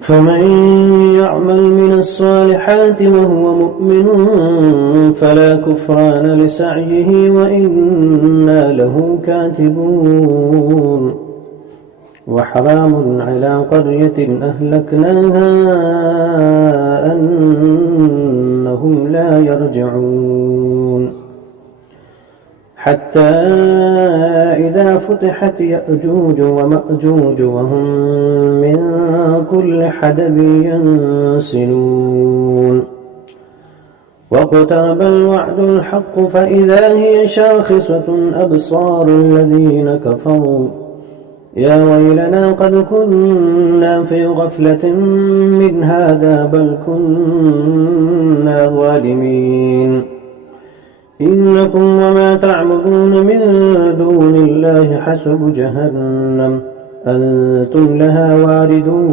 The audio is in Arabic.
فمن يعمل من الصالحات وهو مؤمن فلا كفران لسعيه وإنا له كاتبون. وحرام على قرية أهلكناها أنهم لا يرجعون حتى إذا فتحت يأجوج ومأجوج وهم من كل حدب ينسلون واقترب الوعد الحق فإذا هي شاخصة أبصار الذين كفروا يا ويلنا قد كنا في غفلة من هذا بل كنا ظالمين إنكم وما تعبدون من دون الله حسب جهنم أنتم لها واردون.